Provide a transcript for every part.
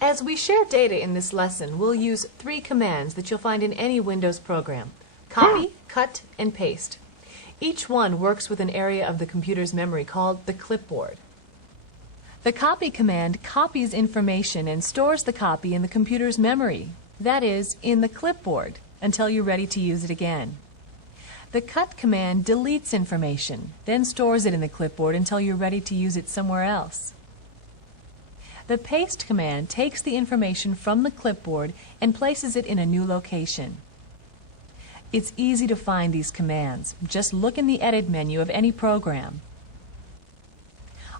As we share data in this lesson, we'll use 3 commands that you'll find in any Windows program: copy, cut, and paste. Each one works with an area of the computer's memory called the clipboard. The copy command copies information and stores the copy in the computer's memory, that is, in the clipboard, until you're ready to use it again. The cut command deletes information, then stores it in the clipboard until you're ready to use it somewhere else. The paste command takes the information from the clipboard and places it in a new location. It's easy to find these commands. Just look in the Edit menu of any program.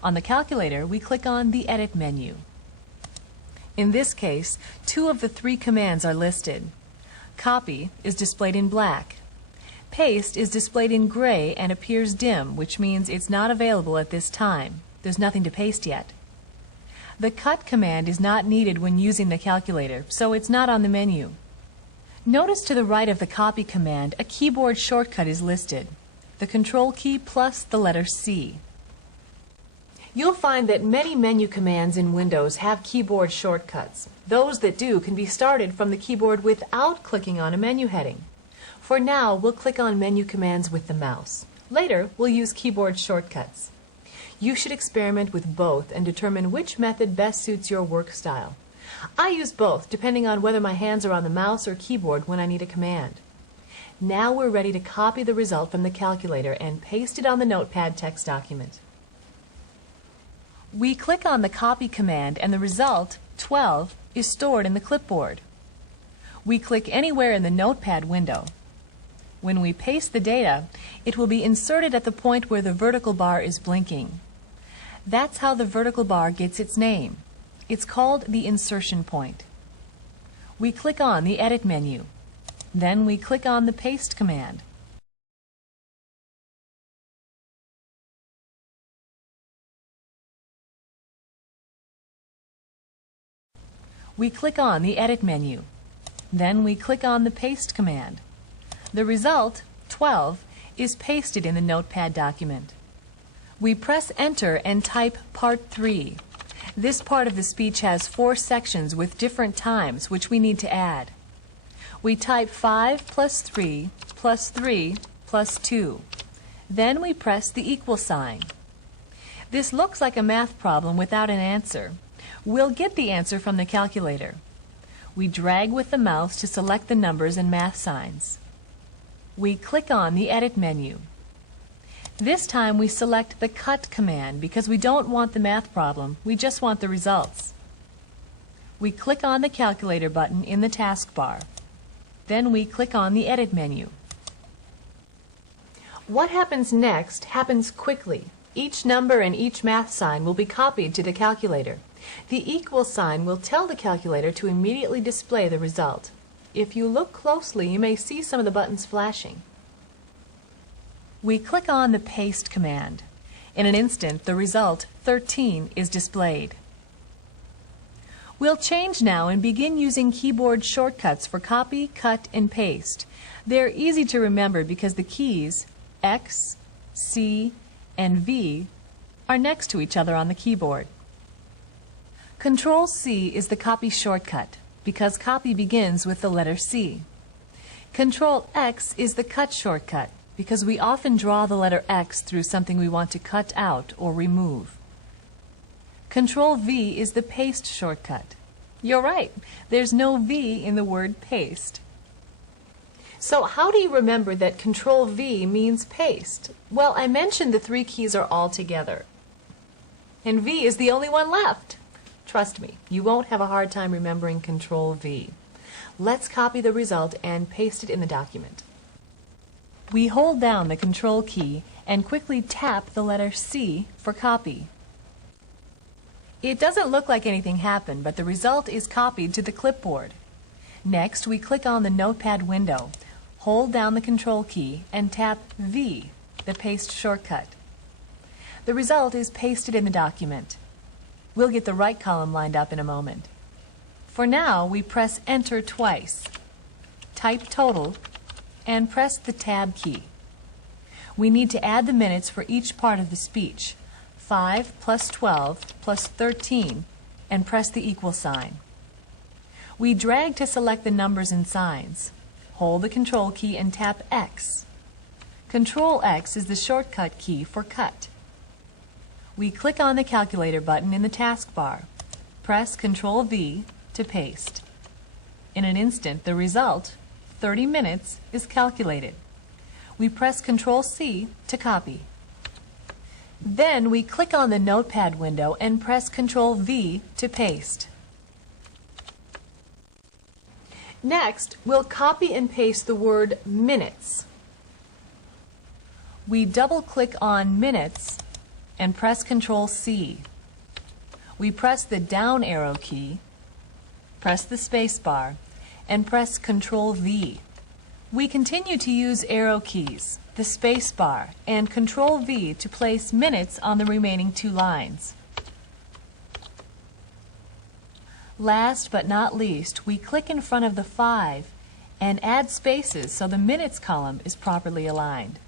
On the calculator, we click on the Edit menu. In this case, 2 of the 3 commands are listed. Copy is displayed in black. Paste is displayed in gray and appears dim, which means it's not available at this time. There's nothing to paste yet. The cut command is not needed when using the calculator, so it's not on the menu. Notice to the right of the copy command, a keyboard shortcut is listed, the Control key plus the letter C. You'll find that many menu commands in Windows have keyboard shortcuts. Those that do can be started from the keyboard without clicking on a menu heading. For now, we'll click on menu commands with the mouse. Later, we'll use keyboard shortcuts. You should experiment with both and determine which method best suits your work style. I use both, depending on whether my hands are on the mouse or keyboard when I need a command. Now we're ready to copy the result from the calculator and paste it on the notepad text document. We click on the copy command and the result, 12, is stored in the clipboard. We click anywhere in the notepad window. When we paste the data, it will be inserted at the point where the vertical bar is blinking. That's how the vertical bar gets its name. It's called the insertion point. We click on the Edit menu. Then we click on the Paste command. We click on the Edit menu. Then we click on the Paste command. The result, 12, is pasted in the notepad document. We press Enter and type Part 3. This part of the speech has 4 sections with different times, which we need to add. We type 5 plus 3 plus 3 plus 2. Then we press the equal sign. This looks like a math problem without an answer. We'll get the answer from the calculator. We drag with the mouse to select the numbers and math signs. We click on the Edit menu. This time we select the Cut command because we don't want the math problem, we just want the results. We click on the Calculator button in the taskbar. Then we click on the Edit menu. What happens next happens quickly. Each number and each math sign will be copied to the calculator. The equal sign will tell the calculator to immediately display the result. If you look closely, you may see some of the buttons flashing. We click on the Paste command. In an instant, the result, 13, is displayed. We'll change now and begin using keyboard shortcuts for copy, cut, and paste. They're easy to remember because the keys X, C, and V are next to each other on the keyboard. Control C is the copy shortcut because copy begins with the letter C. Control X is the cut shortcut because we often draw the letter X through something we want to cut out or remove. Control V is the paste shortcut. You're right, there's no V in the word paste. So how do you remember that Control V means paste? Well, I mentioned the 3 keys are all together. And V is the only one left. Trust me, you won't have a hard time remembering Control V. Let's copy the result and paste it in the document. We hold down the Control key and quickly tap the letter C for copy. It doesn't look like anything happened, but the result is copied to the clipboard. Next, we click on the Notepad window, hold down the Control key, and tap V, the paste shortcut. The result is pasted in the document. We'll get the right column lined up in a moment. For now, we press Enter twice, type total, and press the Tab key. We need to add the minutes for each part of the speech, 5 plus 12 plus 13, and press the equal sign. We drag to select the numbers and signs. Hold the Control key and tap X. Control X is the shortcut key for cut. We click on the Calculator button in the taskbar. Press Control V to paste. In an instant, the result, 30 minutes, is calculated. We press Control C to copy. Then we click on the Notepad window and press Control V to paste. Next, we'll copy and paste the word minutes. We double-click on minutes and press Control C. We press the down arrow key, press the space bar, and press Control V. We continue to use arrow keys, the space bar, and Control V to place minutes on the remaining 2 lines. Last but not least, we click in front of the 5 and add spaces so the minutes column is properly aligned.